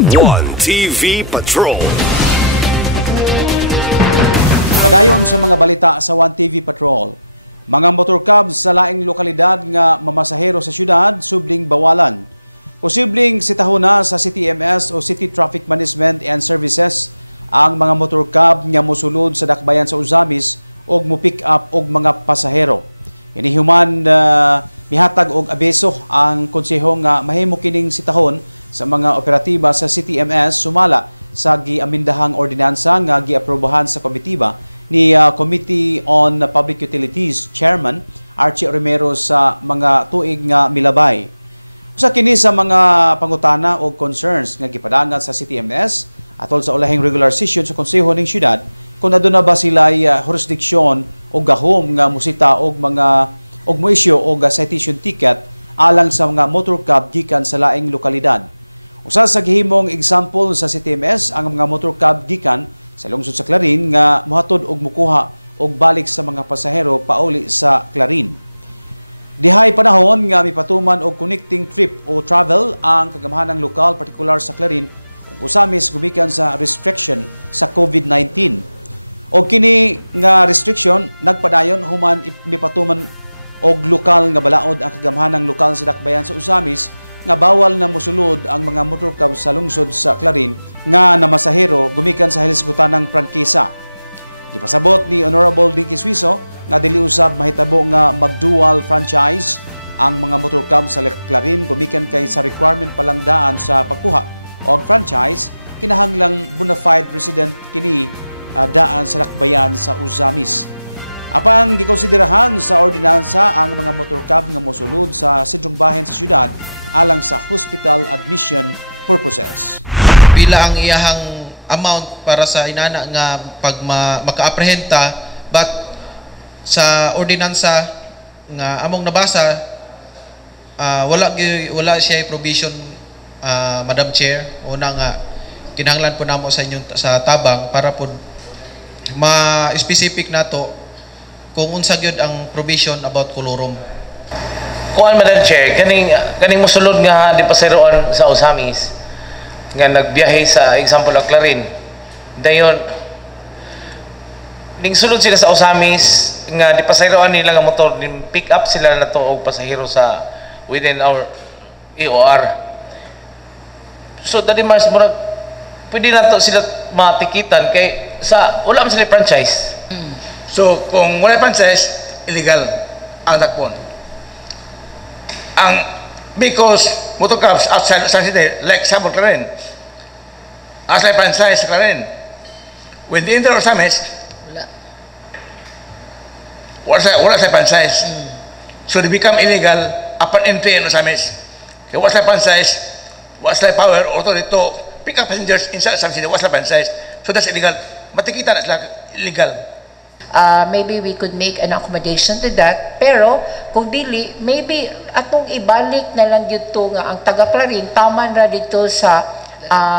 One TV Patrol. Padayon sa mga balita sa One TV Patrol. Mga motorcab sa laing lokalidad nga mamasahero sa syudad subling bawalan. Posibleng sitahon na sa CTMS o City Traffic Management and Services ang mga motorcab nga mosulod sa dakbayan sa Uzamis og mo-pick up og mga pasahero. Inihuman mihatag og abeso ang konseho nga mahimo kining sitahon sa mga operatiba sa CTMS sumala sa giamindahang ordinansa nga giaprobahan sa komitiba ni Committee on Public Utilities Chairman Archie Romero sa mga tuig nga milabay. Usa kini sa mga pangutana o concerns nga gipadangan sa CTMS atol sa ulahing regular session sa konseho ning syudad kung aduna ba sila jurisdiksyon o gahom nga musita og moisyo o citation ticket alang sa mga motorcab gikan sa laing lokalidad. Usa sa gihimong example sa CTMS ang mga motorcab gikan sa lungsod sa Clarin nga mohatod og mukuha og balik sa mga pasahero pauli sa Clarin. Dihay panahon nga mipatuman og connecting trip o travel ang kagamahanang lokal partikular sa Clarin ug Uzamis gumikan sa restriction sa COVID-19. O kini nga restriction nagpadayon human mipatuman og lokal nga balaod ang kagamahanang lokal sa dakbayan sa Uzamis nga bawal na mosulod ang mga motorcab sa lungsod sa Clarin nga namasahero gumikan sa hilisgutanang prangkisa. Gipasabot ni Honorable Dinky Suizo nga dili usab mahitabo nga mag-dual franchise ang mga motorcab sa Clarin gumikan kay sa requirement palang daan sa pagkuha og franchise kinahanglang bona fide resident kini daan sa lakbayan sa Uzamis. Apan gikonsiderahan sa ordinansa ang mga motorcab nga mosulod sa sentrong bahin sa syudad alang sa hospital admission purposes. Pila ang iyahang amount para sa inana nga pag maka-aprehenta but sa ordinansa nga among nabasa wala siya provision Madam Chair una nga kinahanglan po namo sa inyong sa tabang para po ma-specific nato kung unsa gyud ang provision about kolorum. Kuan Madam Chair, kaning mosulod nga di paseroan sa Uzamis nga nagbiyahe sa example ng Clarin. Dayon ning sulod sila sa Uzamis nga di paseroan nila nga motor, din pick up sila na to og pasahero sa within our EOR. So dali mas murag pwede na to sila matikitan kay sa wala man sila franchise. So kung wala franchise, illegal ang dakpon. Because motorcabs outside San City, like Sabol Clarin, as like franchise Clarin, when they enter Uzamis, wala sa franchise. So they become illegal upon entry in Uzamis. Kaya wala sa franchise, wala sa power authority to pick up passengers inside San City, wala sa franchise. So that's illegal. Matikita na sila illegal. Maybe we could make an accommodation to that, pero kung dili, maybe atong ibalik na lang dito nga ang taga Clarin taman ra dito sa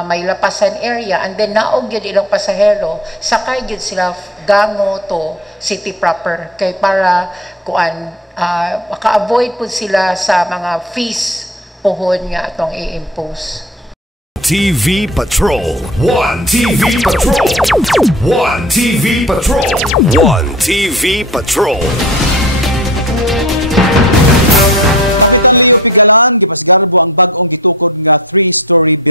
may lapasan area and then naog yun ilang pasahero sakay yun sila gango to city proper kay para kuan maka-avoid po sila sa mga fees pohon nga atong i-impose. TV Patrol. One TV Patrol. One TV Patrol. One TV Patrol. Kapitan Leo Pigalan gipasgarbo ang bag-ong gitukod nga 3-story building